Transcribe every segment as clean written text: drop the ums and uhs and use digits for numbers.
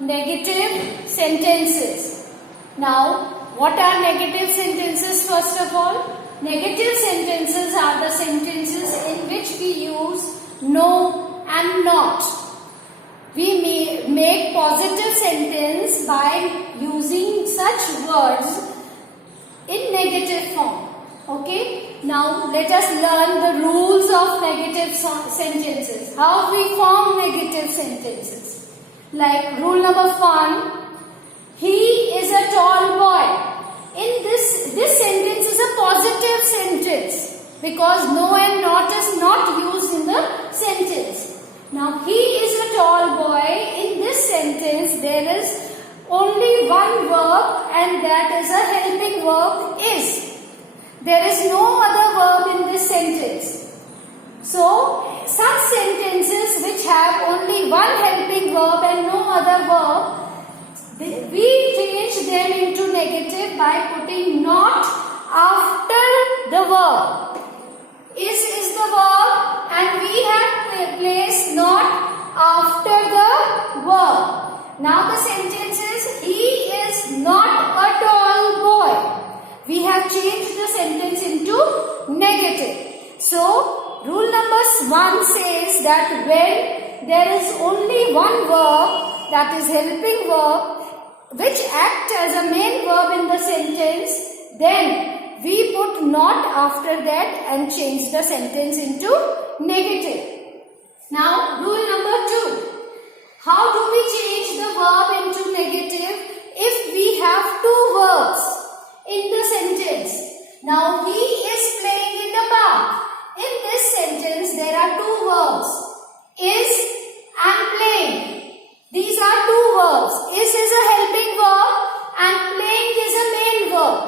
negative sentences. Now, what are negative sentences first of all? Negative sentences are the sentences in which we use no and not. We make positive sentence by using such words in negative form. Okay, now let us learn the rules of negative sentences. How we form negative sentences. Like rule number 1, he is a tall boy. In this sentence is a positive sentence because no and not is not used in the sentence. Now he is a tall boy. In this sentence there is only one verb and that is a helping verb is. There is no other verb in this sentence. So, such sentences which have only one helping verb and no other verb, we change them into negative by putting not after the verb. Is the verb and we have placed not after the verb. Now the sentence is, he is not a tall boy. We have changed the sentence into negative. So, rule number 1 says that when there is only one verb, that is helping verb, which acts as a main verb in the sentence, then we put not after that and change the sentence into negative. Now, rule number 2. How do we change the verb into negative if we have two verbs in the sentence? Now, he is playing in the park. In this sentence, there are two verbs, is and playing. These are two verbs. Is a helping verb and playing is a main verb.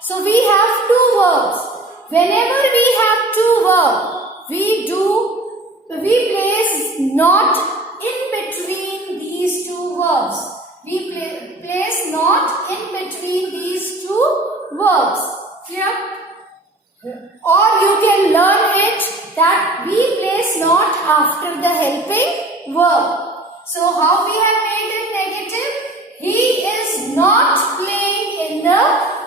So, we have two verbs. Whenever we have two verbs, we place not in between these two verbs. We place not in between these two verbs. Clear? Or you can learn it that we place not after the helping verb. So how we have made it negative? He is not playing in the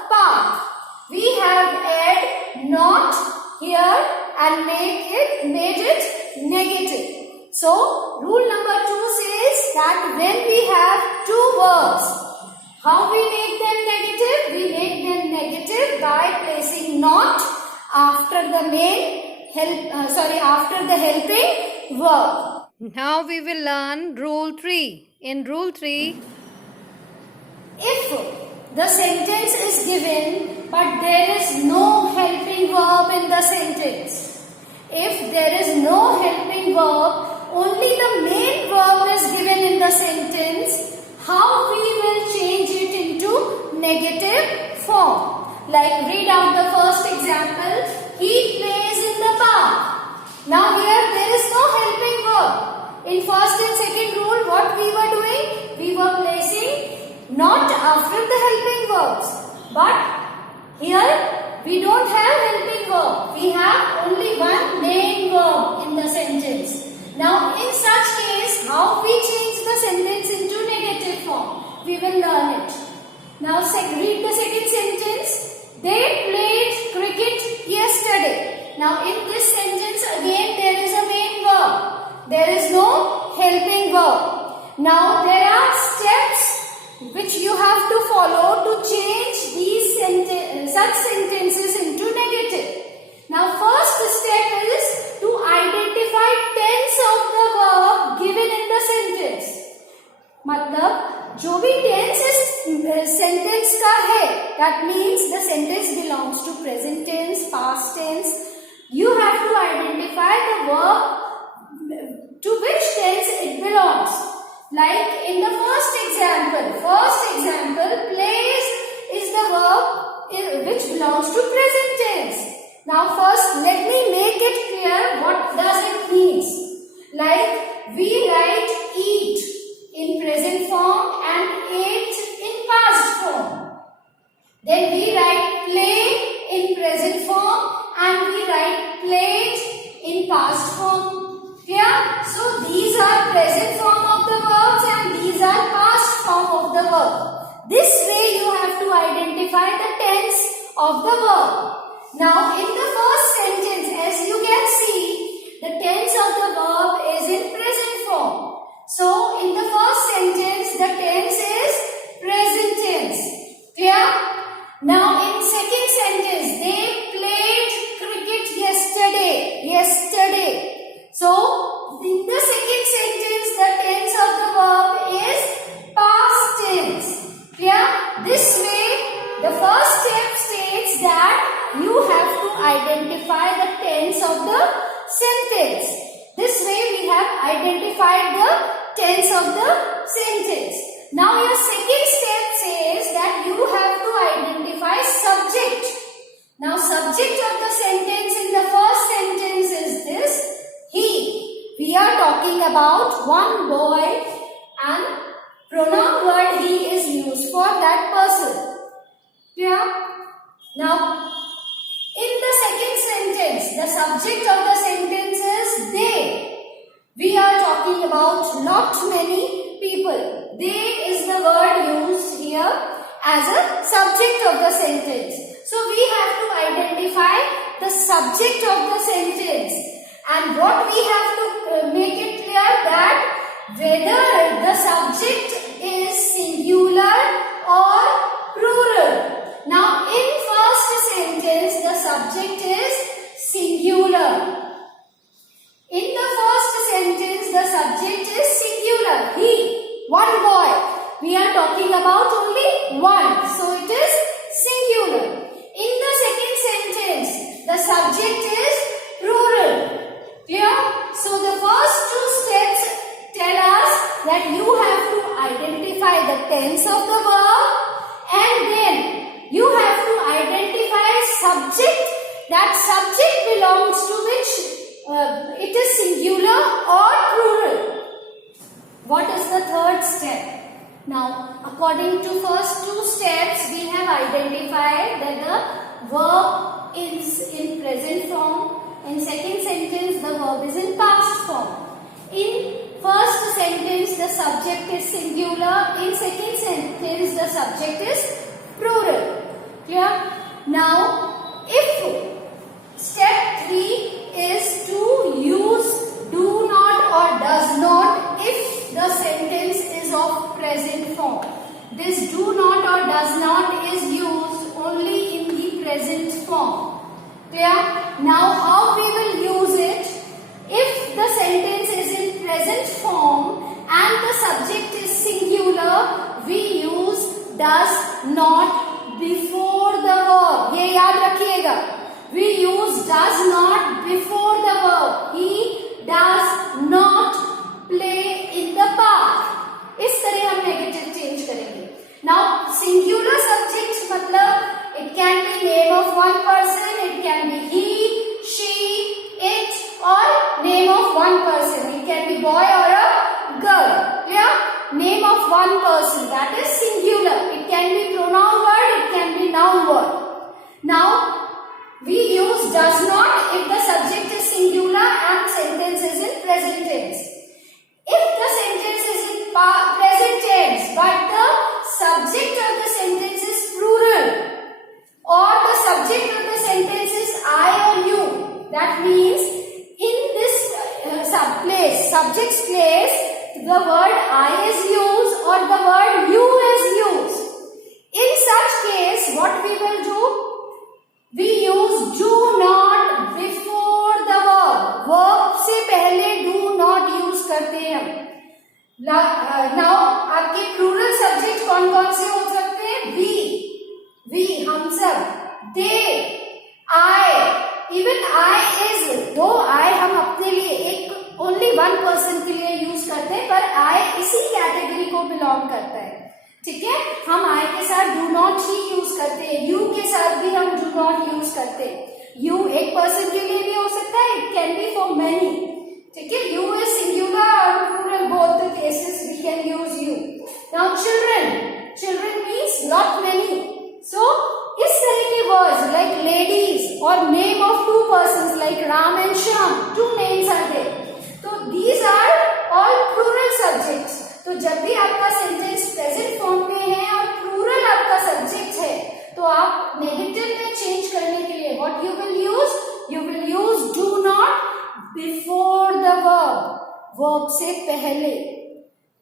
park. We have add not here and made it negative. So, rule number 2 says that when we have two verbs, how we make them negative? We make them negative by placing not after the after the helping verb. Now we will learn rule 3. In rule 3, if the sentence is given but there is no helping verb in the sentence, if there is no helping verb, only the main verb is given in the sentence, how we will change it into negative form. Like read out the first example, he plays in the park. Now here there is no helping verb. In first and second rule, what we were doing? We were placing not after the helping verbs. But here we don't have helping verb. We have only one main verb in the sentence. Now, in such case, how we change the sentence into negative form? We will learn it. Now, read the second sentence. They played cricket yesterday. Now, in this sentence, again, there is a main verb. There is no helping verb. Now, there are steps which you have to follow to change these such sentences into negative. Now, first step is to identify tense of the verb given in the sentence. मतलब जो भी tense इस sentence का है, that means the sentence belongs to present tense, past tense. You have to identify the verb to which tense it belongs. Like in the first example, plays is the verb which belongs to present tense. Now first let me make it clear what does it mean. Like we write eat in present form and ate in past form. Then we write play in present form and we write played in past form. Clear? So these are present form of the verbs and these are past verb. This way you have to identify the tense of the verb. Now in the first sentence, as you can see, the tense of the verb is in present form. So in the first sentence, the tense is present tense. Clear? Now in second sentence, they played cricket yesterday. Yesterday. So in the second sentence, the tense of the verb is past tense. Clear? This way, the first step states that you have to identify the tense of the sentence. This way we have identified the tense of the sentence. Now your second step says that you have to identify subject. Now subject of the sentence in the first sentence is this, he. We are talking about one boy and pronoun word he is used for that person. Yeah. Now in the second sentence, the subject of the sentence is they. We are talking about not many people. They is the word used here as a subject of the sentence. So we have to identify the subject of the sentence. And what we have to make it clear that whether the subject is singular or plural. Now in first sentence, the subject is singular. In the first sentence, the subject is singular. He, one boy. We are talking about only one. So it is singular. In the second sentence, the subject is plural. Clear? So the first two steps tell us that you have to identify the tense of the verb and then you have to identify subject. That subject belongs to which it is singular or plural. What is the third step? Now, according to first two steps, we have identified that the verb is in present form. In second sentence, the verb is in past form. In first sentence, the subject is singular. In second sentence, the subject is plural. Clear? Now, if step 3 is to use do not or does not if the sentence is of present form. This do not or does not is used only in the present form. Clear? Now how we will use it? If the sentence is in present form and the subject is singular, we use does not before the verb. ये याद रखिएगा. We use does not before the verb. He does not play in the park. इस तरह हम negative change करेंगे. Now singular subject मतलब it can be name of one person, it can be he, she, it or name of one person. It can be boy or a girl. Yeah? Name of one person, that is singular. It can be pronoun word, it can be noun word. Now we use does not if the subject is singular and sentence is in present tense. If the sentence is in present tense but the subject of the sentence is plural or the subject of the sentence is I or you, that means in this subject's place, the word I is used or the word you is used. In such case, what we will do? We use do not before the verb. Verb से पहले do not use करते हैं. Now आपके plural subject कौन कौन से हो सकते हैं? We हम सब. They, I, even I is, वो I हम अपने लिए एक only one person के लिए use करते हैं, पर I इसी category को belong करता है. ठीक है? हम I के साथ do not ही use करते हैं. You के साथ भी हम do not use करते हैं. You एक person के लिए भी हो सकता है. It can be for many. ठीक है? You is singular or plural, both the cases we can use you. Now children. Children means not many. So इस तरह के words like ladies or name of two persons like Ram and Shyam, two names are there. So these are all plural subjects. तो जब भी आपका sentence present form में verb से पहले.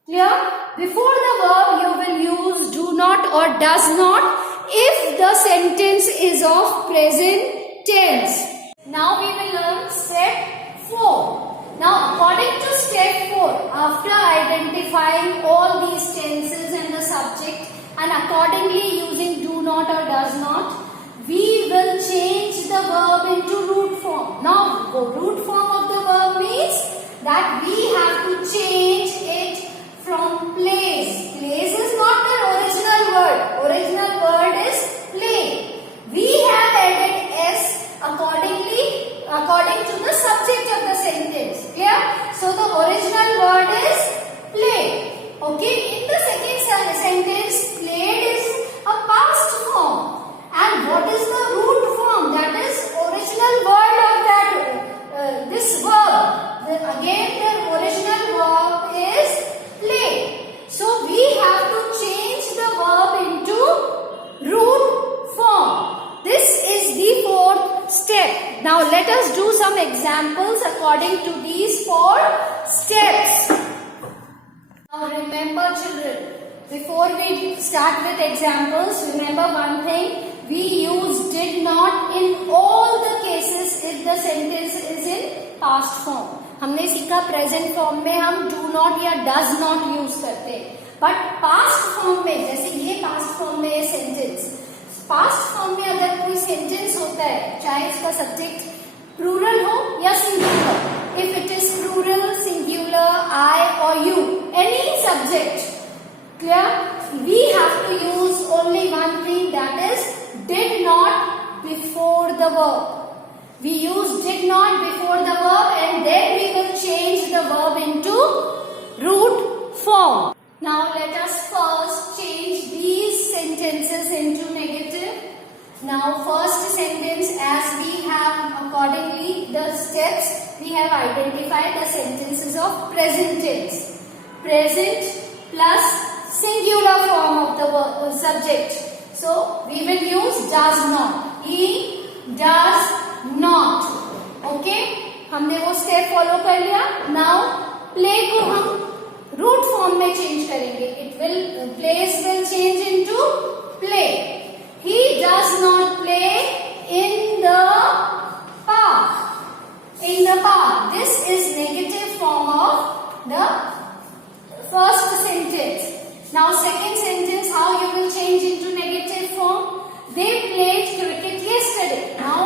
Clear? Before the verb you will use do not or does not if the sentence is of present tense. Now we will learn step 4. Now according to step 4, after identifying all these tenses and the subject and accordingly using do not or does not, we will change the verb into root form. Now the root form of the verb means that we have to change it from plays. Plays is not the original word. Original word is play. We have added s according to the subject of the sentence. Clear? So the original word is play. Okay. In the second sentence, played is a past form. And what is the root form? That is original word of that this verb. Again, the original verb is play. So we have to change the verb into root form. This is the fourth step. Now let us do some examples according to these 4 steps. Now remember children, before we start with examples, remember one thing. We use did not in all the cases if the sentence is in past form. हमने सीखा present form में हम do not या does not use करते हैं, but past form में, जैसे ये पास्ट फॉर्म में है सेंटेंस, पास्ट फॉर्म में अगर कोई सेंटेंस होता है, चाहे इसका सब्जेक्ट प्लूरल हो या singular, if it is plural, singular, I और you, any subject, clear, we have to use only one thing, that is did not before the verb. We use did not before the verb and then we will change the verb into root form. Now let us first change these sentences into negative. Now first sentence, as we have accordingly the steps, we have identified the sentences of present tense. Present plus singular form of the subject. So we will use does not. He does not. Okay? हमने वो step follow कर लिया. Now play को हम root form में change करेंगे. Plays will change into play. He does not play in the park. In the park. This is negative form of the first sentence. Now second sentence, how you will change into negative form? They played cricket yesterday. Now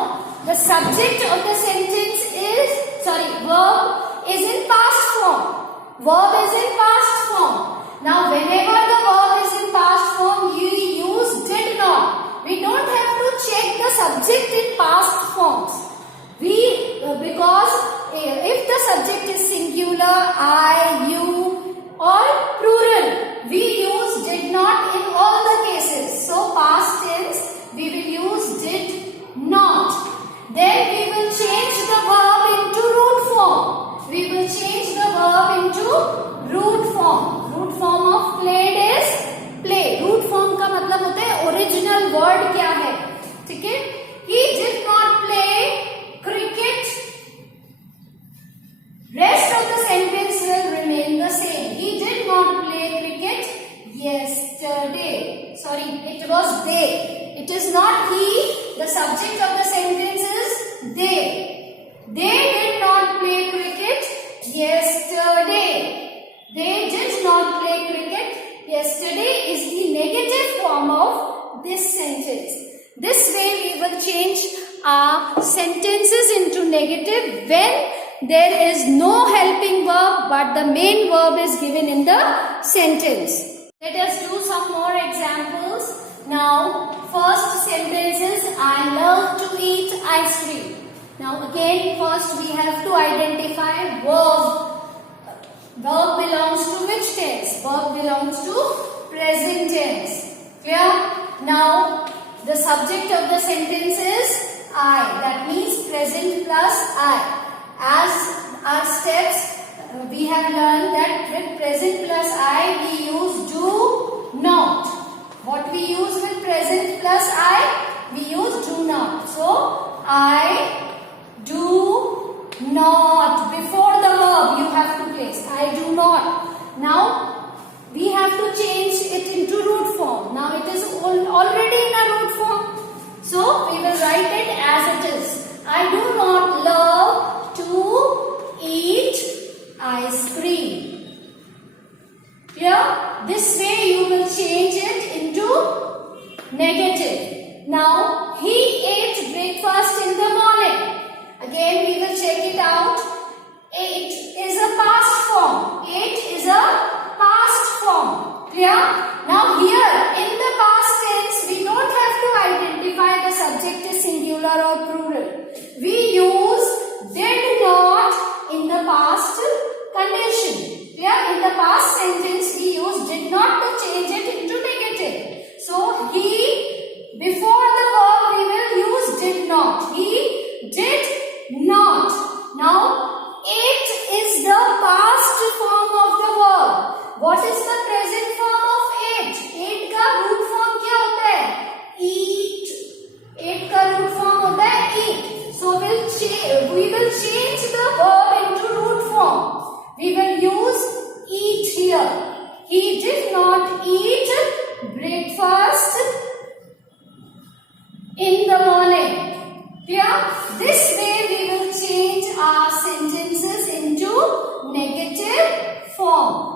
the subject of the sentence is, verb is in past form. Verb is in past form. Now whenever the verb is in past form, you use did not. We don't have to check the subject in past forms. Because if the subject is singular, I, you or plural, we use did not in all the cases. So past tense, we will use did not. Then we will change the verb into root form. We will change the verb into root form. Root form of played is play. Root form का मतलब होता है original word क्या है, ठीक है? He did not play cricket. Rest of the sentence will remain the same. He did not play cricket yesterday. Sorry, it was they. It is not he. The subject of the sentence is they. They did not play cricket yesterday. They did not play cricket yesterday is the negative form of this sentence. This way we will change our sentences into negative when there is no helping verb but the main verb is given in the sentence. Let us do some more examples. Now, first sentence is I love to eat ice cream. Now again, first we have to identify verb. Verb belongs to which tense? Verb belongs to present tense. Clear? Now, the subject of the sentence is I. That means present plus I. As our steps, we have learned that with present plus I, we use do not. What we use with present plus I? We use do not. So, I do not. Before the verb, you have to place. cream. Here, this way you will change it into negative. Now, he ate breakfast in the morning. Again, we will check it out. Ate is a past form. Ate is a past form. Clear? Now, here in the past tense, we don't have to identify the subject is singular or plural. We use did not in the past condition. Clear? In the past sentence, we use did not to change it into negative. So, he, before the verb, we will use did not. He did not. Now, ate is the past form of the verb. What is the present form of ate? Ate का root form क्या होता है? Eat. Ate का root form होता है eat. So we will change the verb into root form. We will use eat here. He did not eat breakfast in the morning. Clear? This way we will change our sentences into negative form.